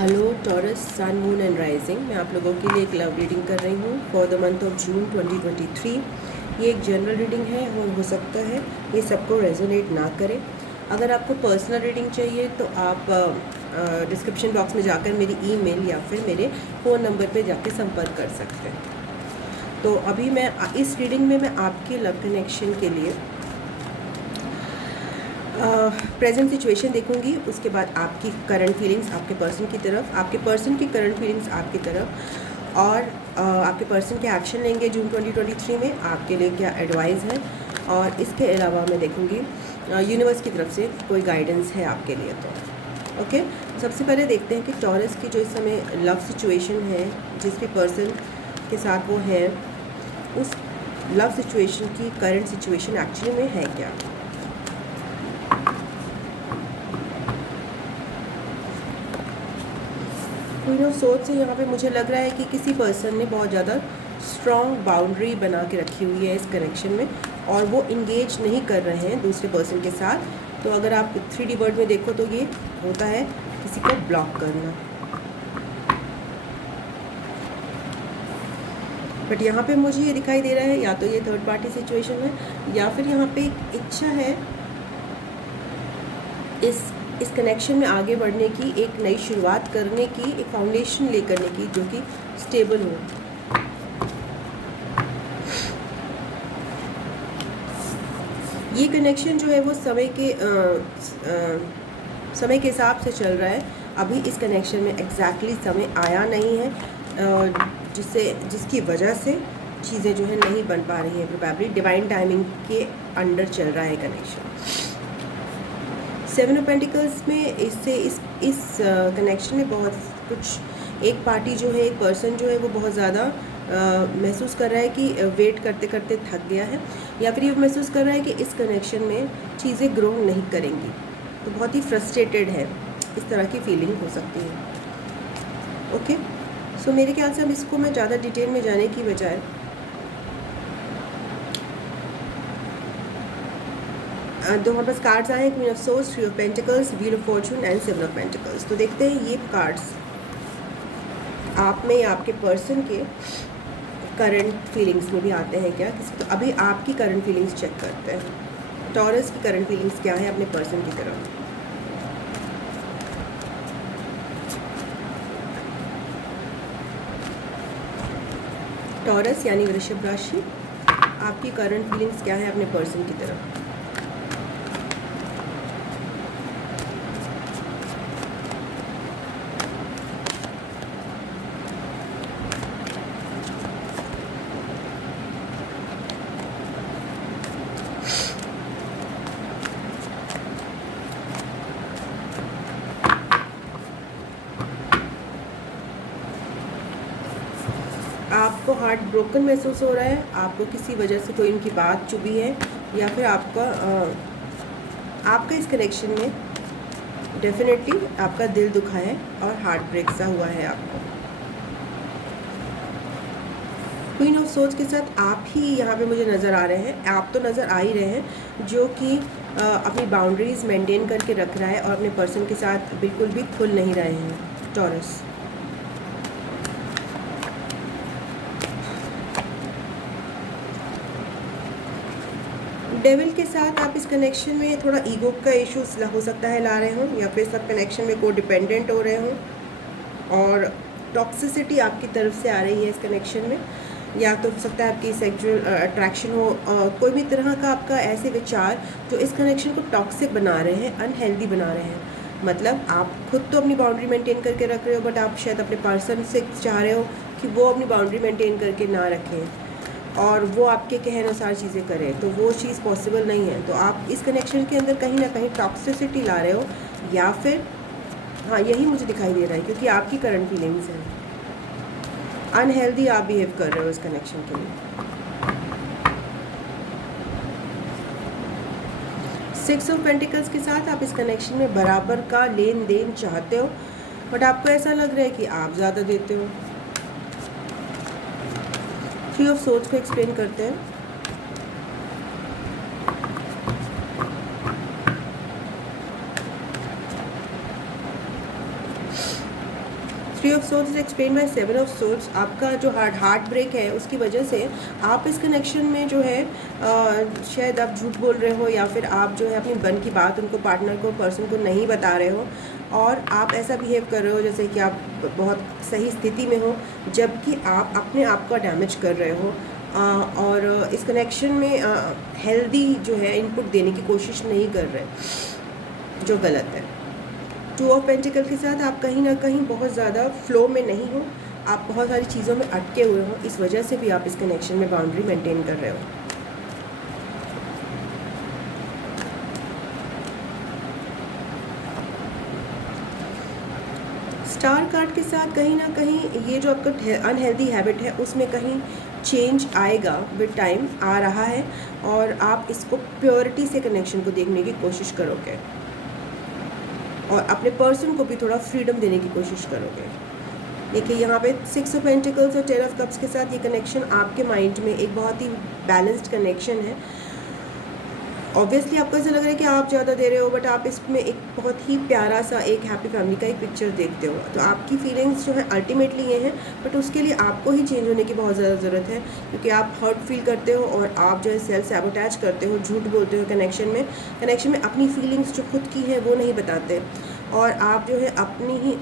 Hello Taurus sun moon and rising, मैं आप लोगों के लिए एक लव रीडिंग कर रही हूँ for the month of June 2023। ये एक जनरल रीडिंग है और हो सकता है ये सबको रेजोनेट ना करे। अगर आपको पर्सनल रीडिंग चाहिए तो आप डिस्क्रिप्शन बॉक्स में जाकर मेरी ईमेल या फिर मेरे फ़ोन नंबर पे जाके संपर्क कर सकते हैं। तो अभी मैं इस रीडिंग में मैं आपके लव कनेक्शन के लिए प्रेजेंट सिचुएशन देखूंगी, उसके बाद आपकी करंट फीलिंग्स आपके पर्सन की तरफ, आपके पर्सन की करंट फीलिंग्स आपकी तरफ, और आपके पर्सन के एक्शन लेंगे जून 2023 में, आपके लिए क्या एडवाइस है। और इसके अलावा मैं देखूंगी यूनिवर्स की तरफ से कोई गाइडेंस है आपके लिए। तो ओके, सबसे पहले देखते हैं कि टॉरस की जो इस समय लव सिचुएशन है, जिस भी पर्सन के साथ वो है, उस लव सिचुएशन की करंट सिचुएशन एक्चुअली में है क्या। क्वीन ऑफ सोर्ड्स से यहाँ पे मुझे लग रहा है कि किसी पर्सन ने बहुत ज़्यादा स्ट्रॉन्ग बाउंड्री बना के रखी हुई है इस कनेक्शन में, और वो इंगेज नहीं कर रहे हैं दूसरे पर्सन के साथ। तो अगर आप 3D वर्ड में देखो तो ये होता है किसी को ब्लॉक करना। बट यहाँ पे मुझे ये दिखाई दे रहा है या तो ये थर्ड पार्टी सिचुएशन है, या फिर यहाँ पे एक इच्छा है इस कनेक्शन में आगे बढ़ने की, एक नई शुरुआत करने की, एक फाउंडेशन ले करने की जो कि स्टेबल हो। ये कनेक्शन जो है वो समय के हिसाब से चल रहा है। अभी इस कनेक्शन में एग्जैक्टली समय आया नहीं है, जिसकी वजह से चीज़ें जो है नहीं बन पा रही हैं। प्रोबेबली डिवाइन टाइमिंग के अंडर चल रहा है कनेक्शन। 7 ऑफ पेंटिकल्स में इस कनेक्शन में बहुत कुछ, एक पार्टी जो है, एक पर्सन जो है वो बहुत ज़्यादा महसूस कर रहा है कि वेट करते करते थक गया है, या फिर ये महसूस कर रहा है कि इस कनेक्शन में चीज़ें ग्रो नहीं करेंगी, तो बहुत ही फ्रस्ट्रेटेड है। इस तरह की फीलिंग हो सकती है। ओके, सो मेरे ख्याल से हम इसको मैं ज़्यादा डिटेल में जाने की बजाय दो हमारे पास कार्ड्स आए हैं, queen of swords, 3 of pentacles, wheel of Fortune and 7 of pentacles. तो देखते हैं ये कार्ड्स आप में या आपके पर्सन के करंट फीलिंग्स में भी आते हैं क्या। तो अभी आपकी करंट फीलिंग्स चेक करते हैं। टॉरस की करंट फीलिंग्स क्या है अपने पर्सन की तरफ। टॉरस यानी वृषभ राशि, आपकी करंट फीलिंग्स क्या है अपने पर्सन की तरफ। आपको हार्ट ब्रोकन महसूस हो रहा है, आपको किसी वजह से कोई उनकी बात चुभी है, या फिर आपका इस कनेक्शन में डेफिनेटली आपका दिल दुखा है और हार्ट ब्रेक सा हुआ है आपको। क्वीन ऑफ सोर्ड्स के साथ आप ही यहाँ पे मुझे नज़र आ रहे हैं, आप तो नज़र आ ही रहे हैं जो कि अपनी बाउंड्रीज मेंटेन करके रख रहा है और अपने पर्सन के साथ बिल्कुल भी खुल नहीं रहे हैं। टॉरस डेविल के साथ आप इस कनेक्शन में थोड़ा ईगो का इशू हो सकता है ला रहे हो, या फिर सब कनेक्शन में को डिपेंडेंट हो रहे हो, और टॉक्सिसिटी आपकी तरफ से आ रही है इस कनेक्शन में। या तो हो सकता है आपकी सेक्सुअल अट्रैक्शन हो, कोई भी तरह का आपका ऐसे विचार जो इस कनेक्शन को टॉक्सिक बना रहे हैं, अनहेल्दी बना रहे हैं। मतलब आप खुद तो अपनी बाउंड्री मेंटेन करके रख रहे हो, बट आप शायद अपने पर्सन से चाह रहे हो कि वो अपनी बाउंड्री मेंटेन करके ना रखें और वो आपके कहे अनुसार चीज़ें करें, तो वो चीज़ पॉसिबल नहीं है। तो आप इस कनेक्शन के अंदर कहीं ना कहीं टॉक्सिसिटी ला रहे हो, या फिर हाँ, यही मुझे दिखाई दे रहा है, क्योंकि आपकी करंट फीलिंग्स हैं, अनहेल्दी आप बिहेव कर रहे हो इस कनेक्शन के लिए। 6 ऑफ पेंटिकल्स के साथ आप इस कनेक्शन में बराबर का लेन देन चाहते हो, बट आपको ऐसा लग रहा है कि आप ज़्यादा देते हो। 3 ऑफ सोर्ड्स को एक्सप्लेन करते हैं। 3 of swords is explain by 7 of swords. आपका जो हार्ट ब्रेक है उसकी वजह से आप इस कनेक्शन में जो है शायद आप झूठ बोल रहे हो, या फिर आप जो है अपनी मन की बात उनको, पार्टनर को, पर्सन को नहीं बता रहे हो, और आप ऐसा बिहेव कर रहे हो जैसे कि आप बहुत सही स्थिति में हो, जबकि आप अपने आप का डैमेज कर रहे हो। और इस कनेक्शन में हेल्दी जो है इनपुट देने की कोशिश नहीं कर रहे, जो गलत है। 2 ऑफ पेंटिकल के साथ आप कहीं ना कहीं बहुत ज़्यादा फ्लो में नहीं हो, आप बहुत सारी चीज़ों में अटके हुए हो, इस वजह से भी आप इस कनेक्शन में बाउंड्री मेंटेन कर रहे हो। स्टार कार्ड के साथ कहीं ना कहीं ये जो आपका अनहेल्दी हैबिट है उसमें कहीं चेंज आएगा, विद टाइम आ रहा है, और आप इसको प्योरिटी से कनेक्शन को देखने की कोशिश करोगे, और अपने पर्सन को भी थोड़ा फ्रीडम देने की कोशिश करोगे। देखिए यहाँ पे 6 ऑफ पेंटिकल्स और 10 ऑफ कप्स के साथ ये कनेक्शन आपके माइंड में एक बहुत ही बैलेंस्ड कनेक्शन है। ऑब्वियसली आपको ऐसा लग रहा है कि आप ज़्यादा दे रहे हो, बट आप इसमें एक बहुत ही प्यारा सा एक हैप्पी फैमिली का एक पिक्चर देखते हो। तो आपकी फीलिंग्स जो है अल्टीमेटली ये हैं, बट उसके लिए आपको ही चेंज होने की बहुत ज़्यादा ज़रूरत है, क्योंकि आप हर्ट फील करते हो और आप जो है सेल्फ सैबोटैज करते हो, झूठ बोलते हो कनेक्शन में अपनी फीलिंग्स जो खुद की है वो नहीं बताते, और आप जो है अपनी ही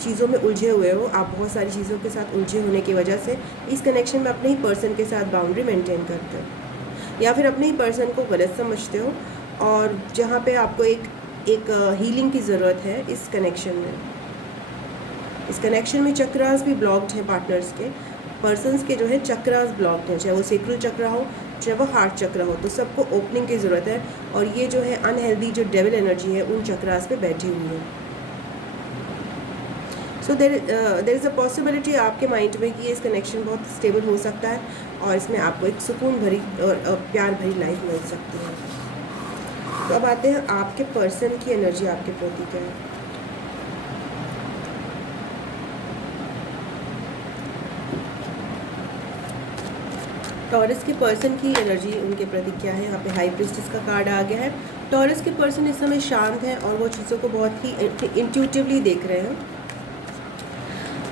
चीज़ों में उलझे हुए हो। आप बहुत सारी चीज़ों के साथ उलझे होने की वजह से इस कनेक्शन में अपने ही पर्सन के साथ बाउंड्री मेंटेन करते हो, या फिर अपने ही पर्सन को गलत समझते हो, और जहाँ पे आपको एक हीलिंग की ज़रूरत है इस कनेक्शन में। इस कनेक्शन में चक्रास भी ब्लॉक्ड हैं, पार्टनर्स के, पर्सन्स के जो है चक्रास ब्लॉक्ड हैं, चाहे वो सेक्रल चक्र हो, चाहे वो हार्ट चक्र हो, तो सबको ओपनिंग की ज़रूरत है। और ये जो है अनहेल्दी जो डेविल एनर्जी है उन चक्रास पे बैठी हुई है। सो देर इज़ अ पॉसिबिलिटी आपके माइंड में कि इस कनेक्शन बहुत स्टेबल हो सकता है, और इसमें आपको एक सुकून भरी और प्यार भरी लाइफ मिल सकती है। तो अब आते हैं आपके पर्सन की एनर्जी आपके प्रति क्या है। टॉरस के पर्सन की एनर्जी उनके प्रति क्या है। यहाँ पे हाई प्रिस्टेस का कार्ड आ गया है। टॉरस के पर्सन इस समय शांत हैं और वो चीज़ों को बहुत ही इंट्यूटिवली देख रहे हैं,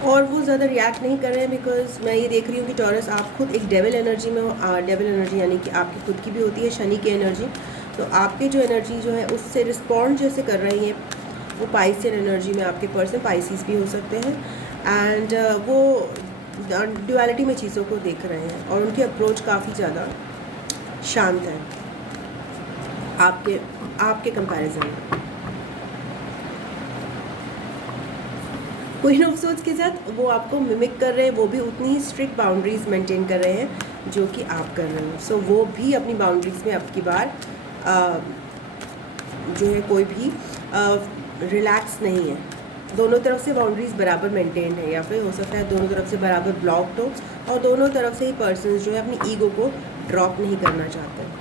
और वो ज़्यादा रिएक्ट नहीं कर रहे हैं, बिकॉज मैं ये देख रही हूँ कि टॉरस आप खुद एक डेविल एनर्जी में हो। डेविल एनर्जी यानी कि आपकी खुद की भी होती है शनि की एनर्जी, तो आपकी जो एनर्जी जो है उससे रिस्पॉन्ड जैसे कर रही है वो पाइसियन एनर्जी में आपके पर्सन पाइसिस भी हो सकते हैं, एंड वो ड्युअलिटी में चीज़ों को देख रहे हैं, और उनकी अप्रोच काफ़ी ज़्यादा शांत है आपके कंपैरिजन में। क्वीन ऑफ सोर्ड्स के साथ वो आपको मिमिक कर रहे हैं, वो भी उतनी ही स्ट्रिक्ट बाउंड्रीज मेंटेन कर रहे हैं जो कि आप कर रहे हो। सो वो भी अपनी बाउंड्रीज में अब की बार जो है कोई भी रिलैक्स नहीं है। दोनों तरफ से बाउंड्रीज बराबर मेंटेन है, या फिर हो सकता है दोनों तरफ से बराबर ब्लॉक्ड हो, और दोनों तरफ से ही पर्सन जो है अपनी ईगो को ड्रॉप नहीं करना चाहते।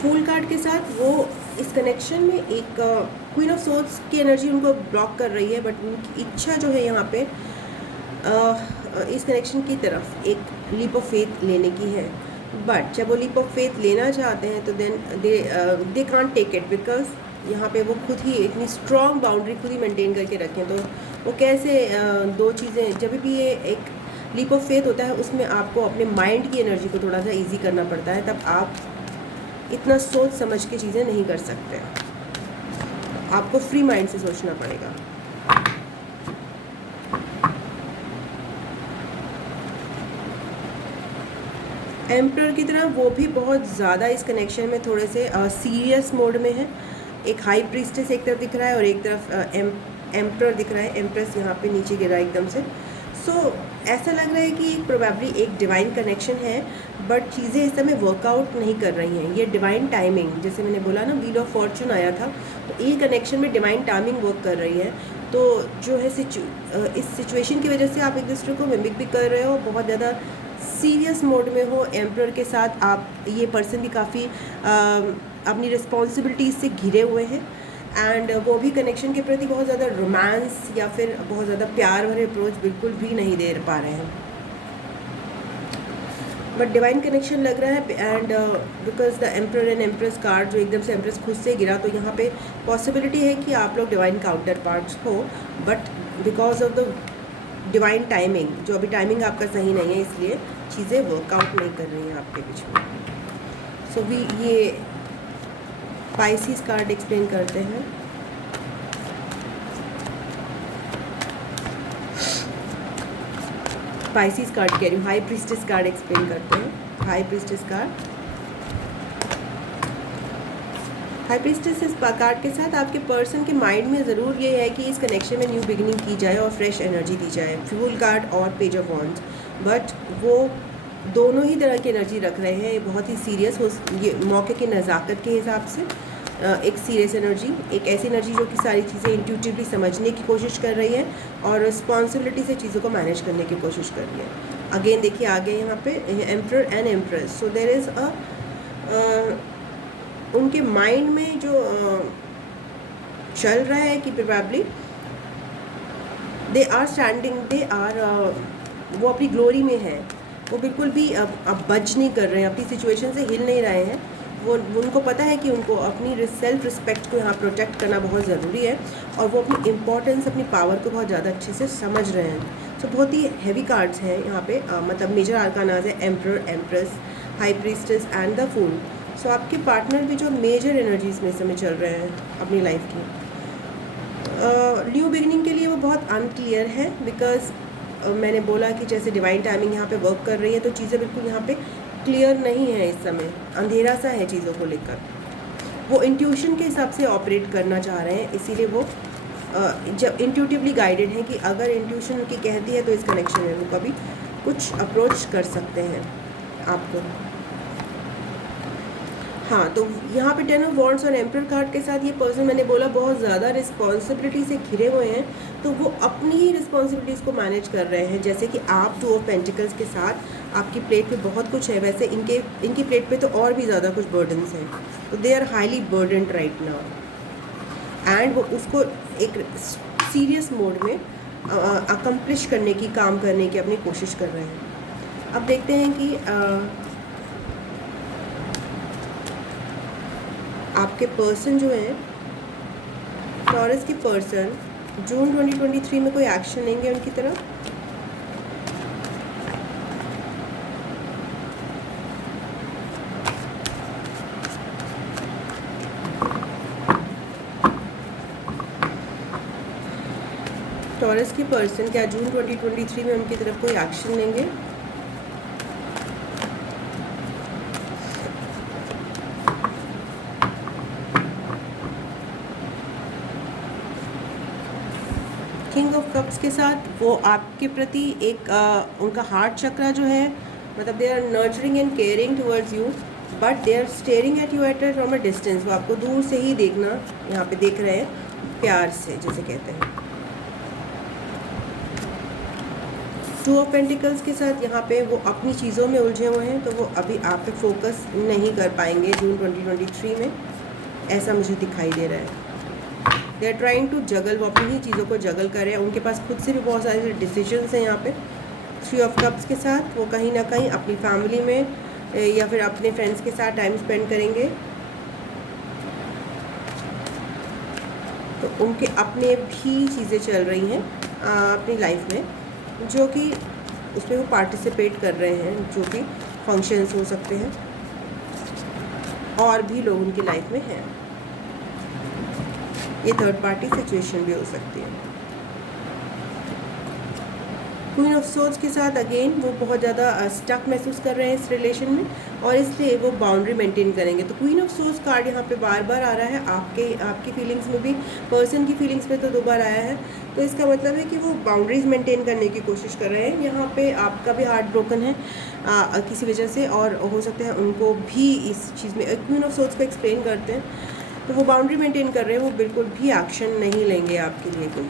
फूल कार्ड के साथ वो इस कनेक्शन में एक क्वीन ऑफ सोर्ड्स की एनर्जी उनको ब्लॉक कर रही है, बट उनकी इच्छा जो है यहाँ पे इस कनेक्शन की तरफ एक लीप ऑफ फेथ लेने की है, बट जब वो लीप ऑफ फेथ लेना चाहते हैं तो then they can't take it, because यहाँ पे वो खुद ही इतनी स्ट्रॉन्ग बाउंड्री खुद ही मेंटेन करके रखें, तो वो कैसे दो चीज़ें, जब भी ये एक लीप ऑफ फेथ होता है उसमें आपको अपने माइंड की एनर्जी को थोड़ा सा ईजी करना पड़ता है, तब आप इतना सोच समझ के चीज़ें नहीं कर सकते, आपको फ्री माइंड से सोचना पड़ेगा। एम्परर की तरह वो भी बहुत ज़्यादा इस कनेक्शन में थोड़े से सीरियस मोड में है। एक हाई प्रीस्टेस एक तरफ दिख रहा है और एक तरफ एम्परर दिख रहा है। एम्प्रेस यहाँ पे नीचे गिरा है एकदम से। सो ऐसा लग रहा है कि प्रोबेबली एक डिवाइन कनेक्शन है, बट चीज़ें इस समय वर्कआउट नहीं कर रही हैं। ये डिवाइन टाइमिंग, जैसे मैंने बोला ना व्हील ऑफ फॉर्चून आया था, तो ये कनेक्शन में डिवाइन टाइमिंग वर्क कर रही है। तो जो है इस सिचुएशन की वजह से आप एक दूसरे को मिमिक भी कर रहे हो, बहुत ज़्यादा सीरियस मोड में हो। एम्परर के साथ आप ये पर्सन भी काफ़ी अपनी रिस्पॉन्सिबिलिटीज़ से घिरे हुए हैं, एंड वो भी कनेक्शन के प्रति बहुत ज़्यादा रोमांस या फिर बहुत ज़्यादा प्यार भरे अप्रोच बिल्कुल भी नहीं दे पा रहे हैं। बट डिवाइन कनेक्शन लग रहा है। And because the emperor and empress card जो एकदम से एम्प्रेस खुद से गिरा, तो यहाँ पे पॉसिबिलिटी है कि आप लोग डिवाइन काउंटर पार्ट्स हो, but because of the divine timing, जो अभी टाइमिंग आपका सही नहीं है, इसलिए चीज़ें वर्कआउट नहीं कर रही हैं आपके बीच में। सो भी ये पाइसिस कार्ड एक्सप्लेन करते हैं। पाइसिस कार्ड कह रही हूँ, हाई प्रीस्टेस कार्ड एक्सप्लेन करते हैं। High priestess card, high priestess इस कार्ड के साथ आपके पर्सन के माइंड में ज़रूर ये है कि इस कनेक्शन में न्यू बिगिनिंग की जाए और फ्रेश एनर्जी दी जाए। फ्यूल कार्ड और पेज ऑफ वॉन्ड्स, बट वो दोनों ही तरह की एनर्जी रख रहे हैं। ये बहुत ही सीरियस हो, ये मौके की नज़ाकत के हिसाब से एक सीरियस एनर्जी, एक ऐसी एनर्जी जो कि सारी चीज़ें इंट्यूटिवली समझने की कोशिश कर रही है और रिस्पॉन्सिबिलिटी से चीज़ों को मैनेज करने की कोशिश कर रही है। अगेन देखिए आगे यहाँ पे emperor and empress, so there is उनके माइंड में जो चल रहा है कि probably they are standing, they are वो अपनी ग्लोरी में है, वो बिल्कुल भी अब बच नहीं कर रहे हैं, अपनी सिचुएशन से हिल नहीं रहे हैं। वो उनको पता है कि उनको अपनी सेल्फ रिस्पेक्ट को यहाँ प्रोटेक्ट करना बहुत ज़रूरी है और वो अपनी इम्पोर्टेंस, अपनी पावर को बहुत ज़्यादा अच्छे से समझ रहे हैं। सो बहुत ही हैवी कार्ड्स हैं यहाँ पे, मतलब मेजर आर्कानाज है emperor, empress, high priestess and the fool. So आपके पार्टनर भी जो मेजर एनर्जीज में समय चल रहे हैं अपनी लाइफ की, न्यू बिगनिंग के लिए वो बहुत अनक्लियर है। बिकॉज मैंने बोला कि जैसे डिवाइन टाइमिंग यहाँ पे वर्क कर रही है, तो चीज़ें बिल्कुल यहाँ पे क्लियर नहीं है, इस समय अंधेरा सा है चीज़ों को लेकर। वो इंट्यूशन के हिसाब से ऑपरेट करना चाह रहे हैं, इसीलिए वो जब इंट्यूटिवली गाइडेड हैं कि अगर इंट्यूशन उनकी कहती है तो इस कनेक्शन में वो कभी कुछ अप्रोच कर सकते हैं आपको। हाँ, तो यहाँ पे 10 ऑफ वॉन्ड्स और एम्परर कार्ड के साथ ये पर्सन, मैंने बोला, बहुत ज़्यादा रिस्पॉन्सिबिलिटी से घिरे हुए हैं, तो वो अपनी ही रिस्पॉन्सिबिलिटीज़ को मैनेज कर रहे हैं। जैसे कि आप 2 ऑफ पेंटिकल्स के साथ आपकी प्लेट पे बहुत कुछ है, वैसे इनकी प्लेट पे तो और भी ज़्यादा कुछ बर्डन्स हैं, तो they are highly burdened right now, and वो उसको एक सीरियस मोड में अकम्प्लिश करने की, काम करने की अपनी कोशिश कर रहे हैं। अब देखते हैं कि आपके पर्सन जो हैं, टॉरस की पर्सन, जून 2023 में कोई एक्शन लेंगे उनकी तरफ। टॉरस की पर्सन क्या जून 2023 में उनकी तरफ कोई एक्शन लेंगे? किंग ऑफ कप्स के साथ वो आपके प्रति एक उनका हार्ट चक्रा जो है, मतलब they are nurturing and caring towards you, but they are staring at you at from a distance. वो आपको दूर से ही देखना, यहाँ पे देख रहे हैं, प्यार से जैसे कहते हैं। 2 ऑफ पेंटिकल्स के साथ यहाँ पे वो अपनी चीज़ों में उलझे हुए हैं, तो वो अभी आप पे फोकस नहीं कर पाएंगे जून 2023 में, ऐसा मुझे दिखाई दे रहा है। They are trying to juggle, वो अपनी ही चीज़ों को जगल कर रहे हैं। उनके पास खुद से भी बहुत सारे डिसीजंस हैं यहाँ पे। 3 ऑफ कप्स के साथ वो कहीं ना कहीं अपनी फैमिली में या फिर अपने फ्रेंड्स के साथ टाइम स्पेंड करेंगे, तो उनके अपने भी चीज़ें चल रही हैं अपनी लाइफ में, जो कि उसमें वो पार्टिसिपेट कर रहे हैं, जो कि फंक्शंस हो सकते हैं और भी लोग उनकी लाइफ में हैं। ये थर्ड पार्टी सिचुएशन भी हो सकती है। क्वीन ऑफ सोर्ड्स के साथ अगेन वो बहुत ज़्यादा स्टक महसूस कर रहे हैं इस रिलेशन में, और इसलिए वो बाउंड्री मेंटेन करेंगे। तो क्वीन ऑफ सोर्ड्स कार्ड यहाँ पे बार बार आ रहा है, आपकी फीलिंग्स में भी, पर्सन की फीलिंग्स में तो 2 बार आया है, तो इसका मतलब है कि वो बाउंड्रीज मेंटेन करने की कोशिश कर रहे हैं। यहाँ पे आपका भी हार्ट ब्रोकन है किसी वजह से, और हो सकता है उनको भी इस चीज़ में, क्वीन ऑफ सोर्ड्स को एक्सप्लेन करते हैं, तो वो बाउंड्री मेंटेन कर रहे हैं, वो बिल्कुल भी एक्शन नहीं लेंगे आपके लिए कोई।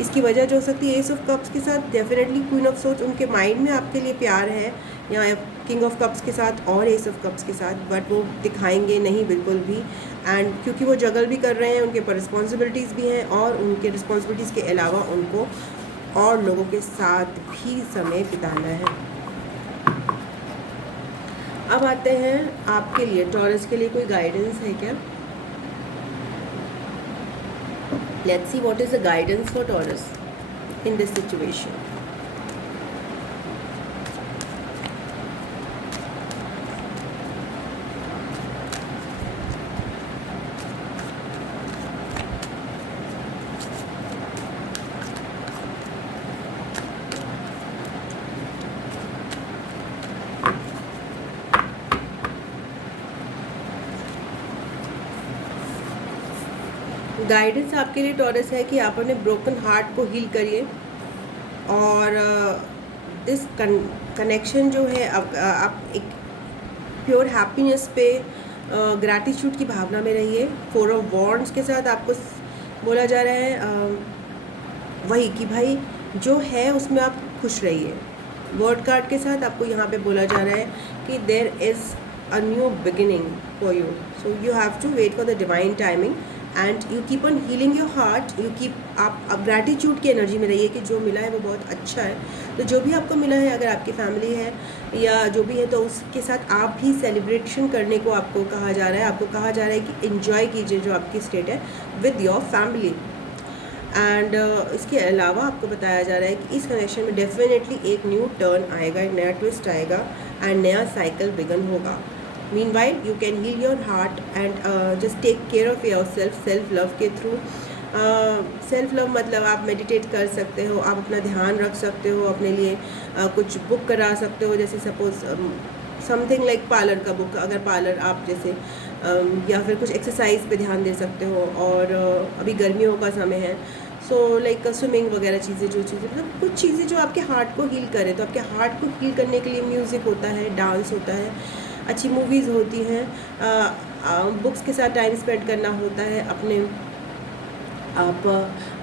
इसकी वजह जो हो सकती है एस ऑफ कप्स के साथ, डेफिनेटली क्वीन ऑफ सोर्ड्स, उनके माइंड में आपके लिए प्यार है यहाँ किंग ऑफ कप्स के साथ और एस ऑफ कप्स के साथ, बट वो दिखाएंगे नहीं बिल्कुल भी। एंड क्योंकि वो जगल भी कर रहे हैं, उनके पर रिस्पॉन्सिबिलिटीज़ भी हैं, और उनके रिस्पॉन्सिबिलिटीज़ के अलावा उनको और लोगों के साथ भी समय बिताना है। अब आते हैं आपके लिए, टॉरस के लिए कोई गाइडेंस है क्या? Let's see what is the guidance for taurus in this situation. Guidance आपके लिए टॉरस है कि आप अपने ब्रोकन हार्ट को हील करिए और दिस कनेक्शन जो है आप एक प्योर हैप्पीनेस पे ग्रैटिट्यूड की भावना में रहिए. 4 ऑफ वॉन्ड्स के साथ आपको बोला जा रहा है वही कि भाई जो है उसमें आप खुश रहिए. वर्ड कार्ड के साथ आपको यहाँ पे बोला जा रहा है कि there is a new beginning for you, so you have to wait for the divine timing and you keep on healing your heart. You keep आप ग्रैटिट्यूड की एनर्जी में रहिए कि जो मिला है वो बहुत अच्छा है. तो जो भी आपको मिला है, अगर आपकी फैमिली है या जो भी है, तो उसके साथ आप भी सेलिब्रेशन करने को आपको कहा जा रहा है. आपको कहा जा रहा है कि इन्जॉय कीजिए जो आपकी स्टेट है विद योर फैमिली. एंड इसके अलावा आपको बताया जा रहा है कि इस कनेक्शन में डेफिनेटली एक न्यू टर्न आएगा, एक नया ट्विस्ट आएगा एंड नया साइकिल बिगन होगा. Meanwhile, you can heal your heart and just take care of yourself. Self love के थ्रू, सेल्फ लव मतलब आप मेडिटेट कर सकते हो, आप अपना ध्यान रख सकते हो, अपने लिए कुछ बुक करा सकते हो, जैसे सपोज समथिंग लाइक पार्लर का बुक, अगर पार्लर आप जैसे या फिर कुछ एक्सरसाइज पे ध्यान दे सकते हो. और अभी गर्मियों का समय है, सो लाइक स्विमिंग वगैरह चीज़ें, जो चीज़ें मतलब कुछ चीज़ें जो आपके हार्ट को हील करे. तो आपके हार्ट को हील करने के लिए म्यूज़िक होता है, डांस होता है, अच्छी मूवीज़ होती हैं, बुक्स के साथ टाइम स्पेंड करना होता है. अपने आप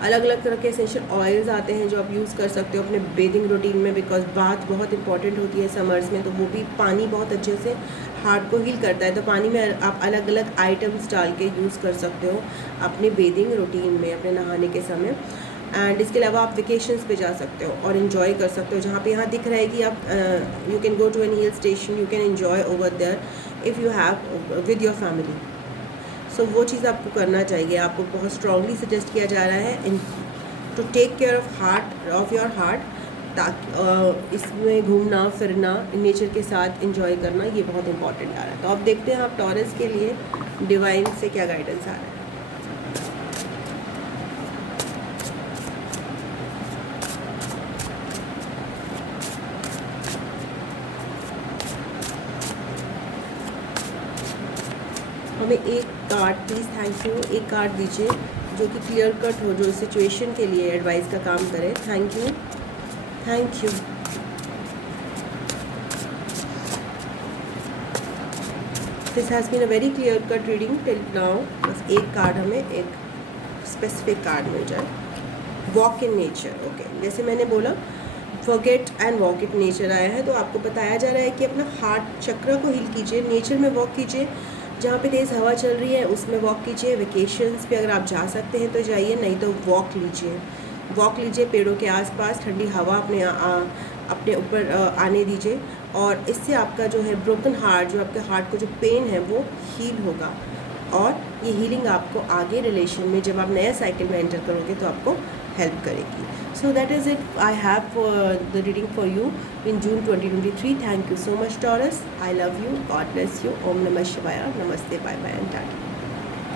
अलग अलग तरह के एसेंशियल ऑयल्स आते हैं जो आप यूज़ कर सकते हो अपने बेदिंग रूटीन में, बिकॉज बाथ बहुत इंपॉर्टेंट होती है समर्स में. तो वो भी पानी बहुत अच्छे से हार्ट को हील करता है. तो पानी में आप अलग अलग आइटम्स डाल के यूज़ कर सकते हो अपने बेदिंग रूटीन में, अपने नहाने के समय. एंड इसके अलावा आप वेकेशंस पे जा सकते हो और इन्जॉय कर सकते हो. जहाँ पे यहाँ दिख रहा है कि आप you can go to an hill station, you can enjoy over there if you have with your family. So वो चीज़ आपको करना चाहिए. आपको बहुत स्ट्रांगली सजेस्ट किया जा रहा है to take care of your heart, ताकि इसमें घूमना फिरना, नेचर के साथ इन्जॉय करना, ये बहुत इंपॉर्टेंट आ रहा है. तो अब देखते हैं आप टॉरस के लिए डिवाइन से क्या गाइडेंस आ रहा है. हमें एक कार्ड प्लीज़, थैंक यू, एक कार्ड दीजिए जो कि क्लियर कट हो, जो सिचुएशन के लिए एडवाइस का काम करे. Thank you, thank you. This has been a very clear cut reading till now. बस एक कार्ड, हमें एक स्पेसिफिक कार्ड मिल जाए. Walk in nature. ओके, जैसे मैंने बोला forget and walk in nature आया है, तो आपको बताया जा रहा है कि अपना हार्ट चक्र को हील कीजिए, नेचर में वॉक कीजिए. जहाँ पे तेज़ हवा चल रही है उसमें वॉक कीजिए. वेकेशंस पे अगर आप जा सकते हैं तो जाइए, नहीं तो वॉक लीजिए पेड़ों के आसपास. ठंडी हवा अपने ऊपर आने दीजिए और इससे आपका जो है ब्रोकन हार्ट, जो आपके हार्ट को जो पेन है वो हील होगा. और ये हीलिंग आपको आगे रिलेशन में जब आप नया साइकिल में एंटर करोगे तो आपको हेल्प करेगी. So that is it. I have the reading for you in June 2023. Thank you so much, Taurus. I love you. God bless you. Om Namah Shivaya. Namaste. Bye bye and tata.